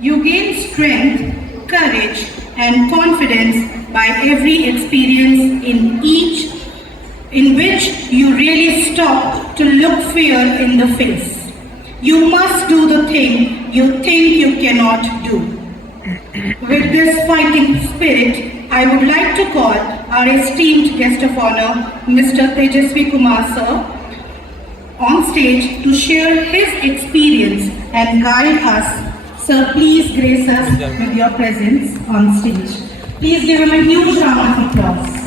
You gain strength, courage, and confidence by every experience in which you really stop to look fear in the face. You must do the thing you think you cannot do. With this fighting spirit, I would like to call our esteemed guest of honor, Mr. Tejasvi Kumar sir, on stage to share his experience and guide us. Sir, please grace us with your presence on stage. Please give him a huge round of applause.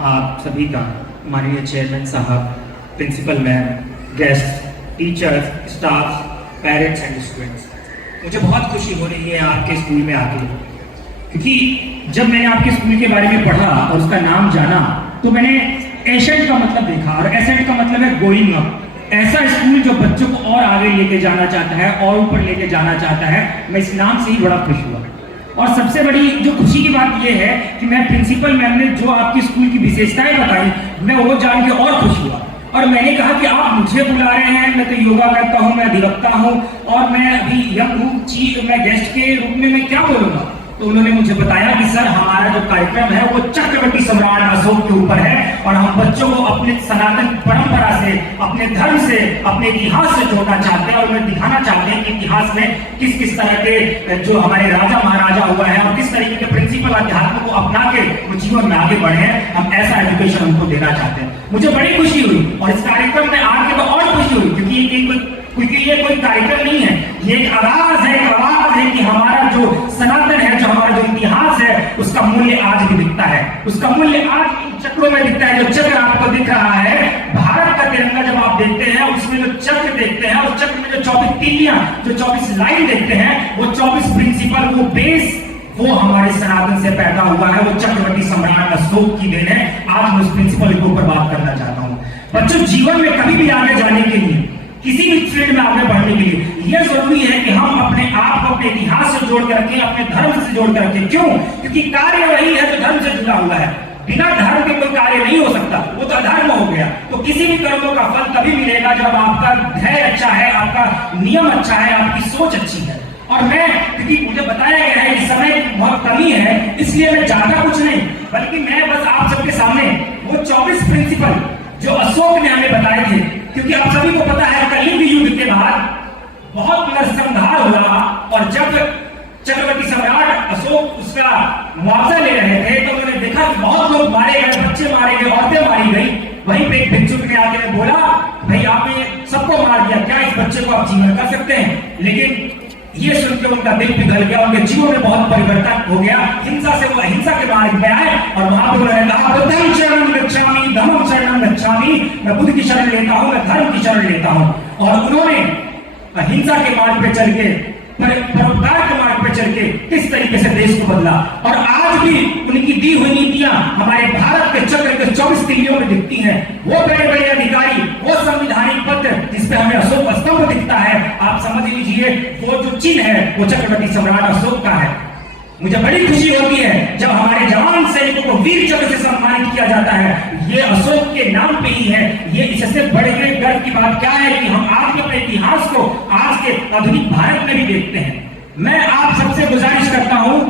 आप सभी का माननीय chairman साहब, principal ma'am, guest, teachers, staff, parents and students, मुझे बहुत खुशी हो रही है आपके स्कूल में आके, क्योंकि जब मैंने आपके स्कूल के बारे में पढ़ा और उसका नाम जाना तो मैंने एसेंट का मतलब देखा, और एसेंट का मतलब है गोइंग अप। ऐसा स्कूल जो बच्चों को और आगे लेके जाना चाहता है और ऊपर लेके जाना चाहता है। मैं इस नाम से ही बड़ा खुश हुआ। और सबसे बड़ी जो खुशी की बात यह है कि मैं प्रिंसिपल मैम ने जो आपकी स्कूल की विशेषताएं बताई, मैं वो जान के और खुश हुआ। और मैंने कहा कि आप मुझे बुला रहे हैं, मैं तो योगा करता हूँ, मैं अधिवक्ता हूँ, और मैं अभी यंग हूँ, मैं गेस्ट के रूप में मैं क्या बोलूँगा। तो उन्होंने मुझे बताया कि सर, हमारा जो कार्यक्रम है वो चक्रवर्ती सम्राट अशोक के ऊपर है, और हम बच्चों को अपने सनातन परंपरा से, अपने धर्म से, अपने इतिहास से जोड़ना चाहते हैं, और उन्हें दिखाना चाहते हैं कि इतिहास में किस किस तरह के जो हमारे राजा महाराजा हुआ है और किस तरीके के प्रिंसिपल अध्यात्म को अपना के वो जीवन में आगे बढ़े हैं। हम ऐसा एजुकेशन उनको देना चाहते हैं। मुझे बड़ी खुशी हुई, और इस कार्यक्रम में आके तो और खुशी हुई, क्योंकि ये कोई कार्यक्रम नहीं है, ये एक आवाज है कि हमारा जो सनातन है, जो हमारा जो इतिहास है, उसका मूल्य आज भी दिखता है। उसका मूल्य आज चक्रों में दिखता है। जो चक्र आपको दिख रहा है, भारत का तिरंगा जब आप देखते हैं, उसमें जो चक्र देखते हैं, उस चक्र में जो 24 तीलियां, जो 24 लाइन देखते हैं, वो 24 प्रिंसिपल, वो बेस, वो हमारे सनातन से पैदा हुआ है। वो चक्रवर्ती सम्राट अशोक की देन है। आज मैं उस प्रिंसिपल के ऊपर बात करना चाहता हूँ। बच्चों, जीवन में कभी भी आगे जाने के लिए, किसी भी फील्ड में आगे बढ़ने के लिए यह जरूरी है कि हम अपने आप को अपने इतिहास से जोड़ कर रखें, अपने धर्म से जोड़ कर रखें। क्यों? क्योंकि कार्य वही है जो धर्म से जुड़ा हुआ है। बिना धर्म के कोई कार्य नहीं हो सकता, वो तो अधर्म हो गया। तो किसी भी कर्मों का फल तभी मिलेगा जब आपका धैर्य अच्छा है, आपका नियम अच्छा है, आपकी सोच अच्छी है। और मैं, क्योंकि मुझे बताया गया है कि समय की बहुत कमी है, इसलिए मैं ज्यादा कुछ नहीं, बल्कि मैं बस आप सबके सामने वो 24 प्रिंसिपल जो अशोक ने हमें बताए थे, क्योंकि आप सभी को पता है कलिंग युद्ध के बाद बहुत नरसंहार हुआ, और जब चक्रवर्ती सम्राट अशोक उसका मुआवजा ले रहे थे तो उन्होंने देखा कि बहुत लोग मारे गए, बच्चे मारे गए, औरतें मारी गई। वहीं पे एक भिक्षुक ने आके बोला, भाई आपने सबको मार दिया, क्या इस बच्चे को आप जीवन कर सकते हैं? लेकिन ये सुनकर उनका दिल पिघल गया, उनके जीवन में बहुत परिवर्तन हो गया। हिंसा से वो अहिंसा के मार्ग में आए, और वहां पर उन्होंने कहा, बुद्धं शरणं गच्छामि, धम्मं शरणं गच्छामि, मैं बुद्ध की शरण लेता हूं, मैं धर्म की शरण लेता हूं। और उन्होंने अहिंसा के मार्ग पे चल के, परोपकार के मार्ग पे चल के किस तरीके से देश को बदला। और आज भी उनकी दी हुई नीतियां हमारे भारत के चक्र के 24 तीलियों में दिखती हैं। वो बड़े बड़े अधिकारी, वो संविधानिक पत्र जिसपे हमें अशोक स्तंभ दिखता है, आप समझ लीजिए वो जो चिन्ह है वो चक्रवर्ती सम्राट अशोक का है। मुझे बड़ी खुशी होती है जब हमारे जवान सैनिकों को वीर चक्र से सम्मानित किया जाता है। ये अशोक के नाम पे ही है। ये इससे बड़े गर्व की बात क्या है कि हम आज के अपने इतिहास को आज के आधुनिक भारत में भी देखते हैं। मैं आप सबसे गुजारिश करता हूं,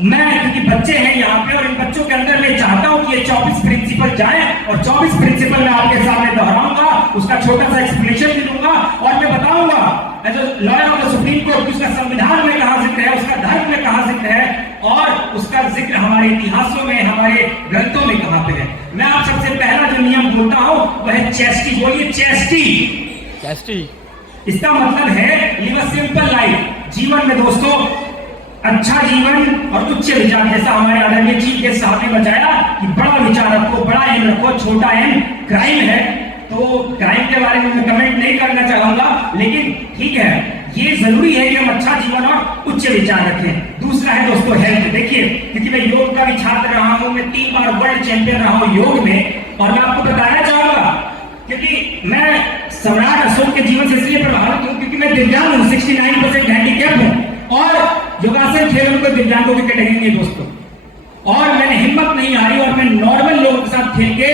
क्योंकि बच्चे हैं यहाँ पे, और इन बच्चों के अंदर मैं चाहता हूं कि ये 24 प्रिंसिपल जाएं, और 24 प्रिंसिपल मैं आपके सामने दोहराऊंगा, उसका छोटा सा एक्सप्लेनेशन भी दूंगा, और मैं बताऊंगा as a lawyer of the Supreme Court उसका संविधान में कहां जिक्र है, उसका धर्म में कहां जिक्र है, और उसका जिक्र हमारे इतिहासों में, हमारे ग्रंथों में कहां पे है। मैं आप सबसे पहला जो नियम बोलता हूं वह है चेस्टी। बोलिए चेस्टी। चेस्टी इसका मतलब है लिव अ सिंपल लाइफ। जीवन में दोस्तों अच्छा जीवन और उच्च विचार, जैसा हमारे आदरणीय चीफ गेस्ट साहब ने बताया कि बड़ा विचार रखो, बड़ा एम रखो, छोटा एम क्राइम है। तो क्राइम के बारे में मैं कमेंट नहीं करना चाहूंगा, लेकिन ठीक है, ये जरूरी है कि हम अच्छा जीवन और उच्च विचार रखें। दूसरा है दोस्तों हेल्थ। देखिए, क्योंकि मैं योग का भी छात्र रहा हूं, मैं 3 बार वर्ल्ड चैंपियन रहा हूं योग में, और मैं आपको बताना चाहूंगा क्योंकि मैं सम्राट अशोक के जीवन से इसलिए प्रभावित हूं क्योंकि मैं दिव्यांग हूं, 69% हैंडीकैप हूं, और योगासन खेल को दिव्यांगों की कैटेगरी में दोस्तों। और मैंने हिम्मत नहीं हारी, और मैं नॉर्मल लोगों के साथ खेल के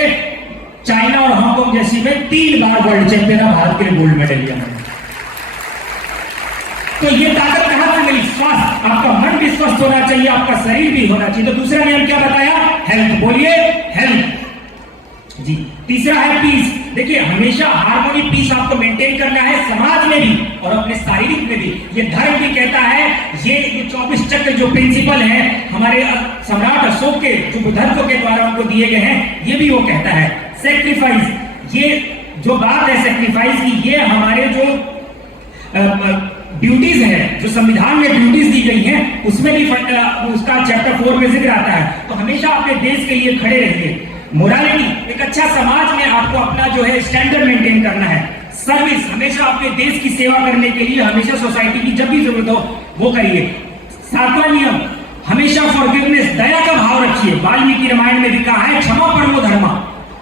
चाइना और हांगकांग जैसी में 3 बार वर्ल्ड चैंपियन है, भारत के लिए गोल्ड मेडल लिया मैंने। तो ये ताकत कहां से मिली? स्वास्थ्य, आपका मन भी स्वस्थ होना चाहिए, आपका शरीर भी होना चाहिए। तो दूसरा नियम क्या बताया? हेल्थ। बोलिए हेल्थ जी। तीसरा है पीस। देखिए हमेशा हार्मोनी पीस आपको मेंटेन करना है, समाज में भी और अपने शारीरिक में भी। ये धर्म भी कहता है, ये 24 चक्र जो प्रिंसिपल है हमारे सम्राट अशोक के जो बुद्धत्व के द्वारा उनको दिए गए हैं, ये भी वो कहता है। सेक्रीफाइस, ये जो बात है सेक्रीफाइस की, ये हमारे जो ड्यूटीज है, जो संविधान में ड्यूटीज दी गई हैं, उसमें भी उसका चैप्टर 4 में जिक्र आता है। तो हमेशा अपने देश के लिए खड़े रहिए। मोरालिटी, एक अच्छा समाज में आपको अपना जो है स्टैंडर्ड मेंटेन करना है। सर्विस, हमेशा अपने देश की सेवा करने के लिए हमेशा सोसाइटी की जब भी जरूरत हो वो करिए। 7वां नियम, हमेशा फॉरगिवनेस, दया का भाव रखिए। वाल्मीकि रामायण में भी कहा है क्षमा परमो धर्मा,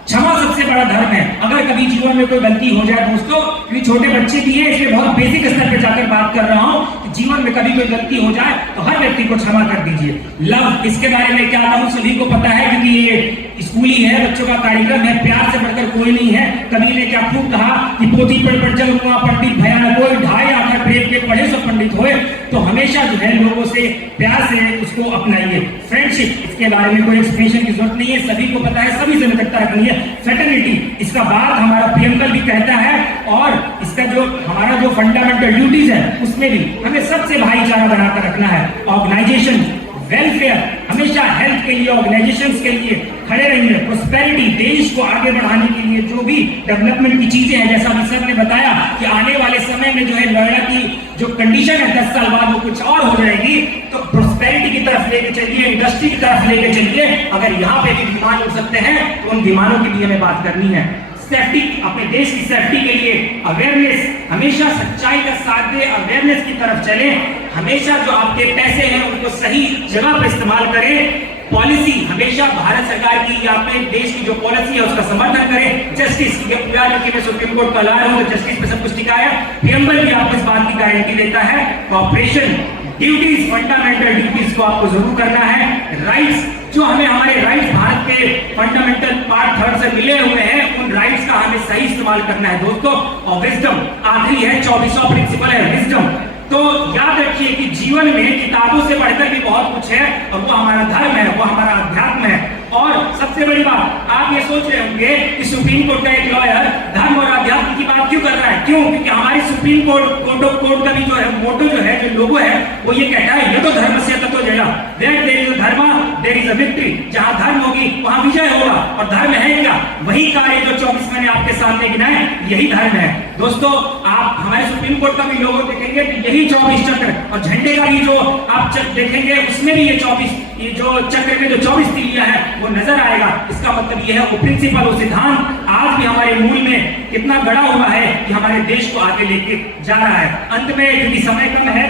क्षमा सबसे बड़ा धर्म है। अगर कभी जीवन में कोई गलती हो जाए दोस्तों, क्योंकि छोटे बच्चे भी है इसलिए बहुत बेसिक स्तर पे जाकर बात कर रहा हूं कि जीवन में कभी कोई गलती हो जाए तो हर व्यक्ति को क्षमा कर दीजिए। लव, इसके बारे में क्या कहूं, सभी को पता है क्योंकि ये स्कूली है, बच्चों का कार्यक्रम है। प्यार से बढ़कर कोई नहीं है। कबीर ने क्या खूब कहा कि पोथी पढ़ जल हुआ पंडित भयानक कोई, ढाई आकर प्रेम के पढ़े सो पंडित होए। तो हमेशा जो है लोगों से प्यार से उसको अपनाइए। फ्रेंडशिप, इसके बारे में कोई एक्सप्लेनेशन की जरूरत नहीं है, सभी को पता है, सभी से मित्रता रखनी है। फ्रेटर्निटी, इसका बात हमारा प्रियंकल भी कहता है और इसका जो हमारा जो फंडामेंटल ड्यूटीज है उसमें भी हमें सबसे भाईचारा बनाकर रखना है। ऑर्गेनाइजेशन, वेलफेयर, हमेशा हेल्थ के लिए, ऑर्गेनाइजेशंस के लिए खड़े रहिए। प्रोस्पेरिटी, देश को आगे बढ़ाने के लिए जो भी डेवलपमेंट की चीजें हैं, जैसा अभी सर ने बताया कि आने वाले समय में जो है नोएडा की जो कंडीशन है 10 साल बाद वो कुछ और हो जाएगी। तो प्रोस्पेरिटी की तरफ लेके चलिए, इंडस्ट्री की तरफ लेके चलिए। अगर यहाँ पे भी विमान हो सकते हैं तो उन विमानों की भी हमें बात करनी है। सेफ्टी, अपने देश की सेफ्टी के लिए अवेयरनेस, हमेशा सच्चाई का साथ दे, अवेयरनेस की तरफ चले। हमेशा जो आपके पैसे हैं उनको सही जगह पर इस्तेमाल करें। पॉलिसी, हमेशा भारत सरकार की या अपने देश की जो पॉलिसी है उसका समर्थन करें। जस्टिस, मैं सुप्रीम कोर्ट का लॉयर हूं तो जस्टिस पे सब कुछ टिका है। प्रियम्बल भी आपको इस बात की गारंटी देता है। कॉपरेशन, ड्यूटीज, फंडामेंटल ड्यूटीज को आपको जरूर करना है। राइट्स, जो हमें हमारे राइट्स भारत के फंडामेंटल पार्ट 3 से मिले हुए हैं, उन राइट्स का हमें सही इस्तेमाल करना है दोस्तों। और विजडम, आखिरी है 24वां प्रिंसिपल है विजडम। तो याद रखिए कि जीवन में किताबों से बढ़कर भी बहुत कुछ है और वो हमारा धर्म है, वो हमारा अध्यात्म है। और सबसे बड़ी बात, आप ये सोच रहे होंगे कि सुप्रीम कोर्ट का एक लॉयर धर्म और अध्यात्म की बात क्यों कर रहा है? क्यों? क्योंकि हमारी सुप्रीम कोर्ट का भी जो है मोटो जो है, जो लोगो है, वो ये कहता है ये तो धर्म से तत्व जया, देयर इज अ धर्म देयर इज अ विक्ट्री। जहां धर्म होगी वहां विजय होगा। और धर्म है क्या? वही कार्य जो 24 मैंने आपके सामने गिनाए, यही धर्म है दोस्तों। आप हमारे सुप्रीम कोर्ट का भी लोगो देखेंगे कि यही 24 चक्र, और झंडे का भी जो आप चक्र देखेंगे उसमें भी ये 24, ये जो चक्र में जो 24 तिलियां है वो नजर आएगा। इसका मतलब ये है वो प्रिंसिपल, वो सिद्धांत आज भी हमारे मूल में कितना गड़ा हुआ है कि हमारे देश को आगे लेके जा रहा है। अंत में, क्योंकि समय कम है,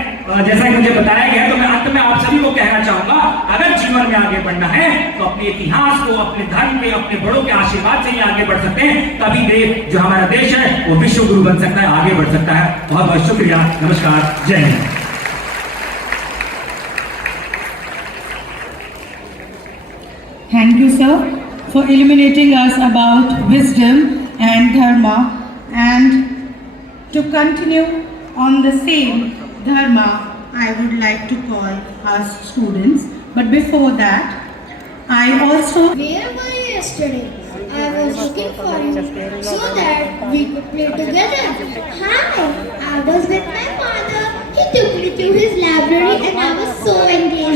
जैसा कि मुझे बताया गया, तो मैं अंत में आप सभी को कहना चाहूंगा, अगर जीवन में आगे बढ़ना है तो अपने इतिहास को, अपने धर्म के, अपने बड़ों के आशीर्वाद से ही आगे बढ़ सकते हैं। तभी जो हमारा देश है वो विश्व गुरु बन सकता है, आगे बढ़ सकता है। बहुत बहुत शुक्रिया, नमस्कार, जय Hind. Thank you, sir, for illuminating us about wisdom and dharma. And to continue on the same dharma, I would like to call us students. But before that, I also... Where were you yesterday? I was looking for you so that we could play together. Hi, I was with my father. He took me to his library and I was so engaged.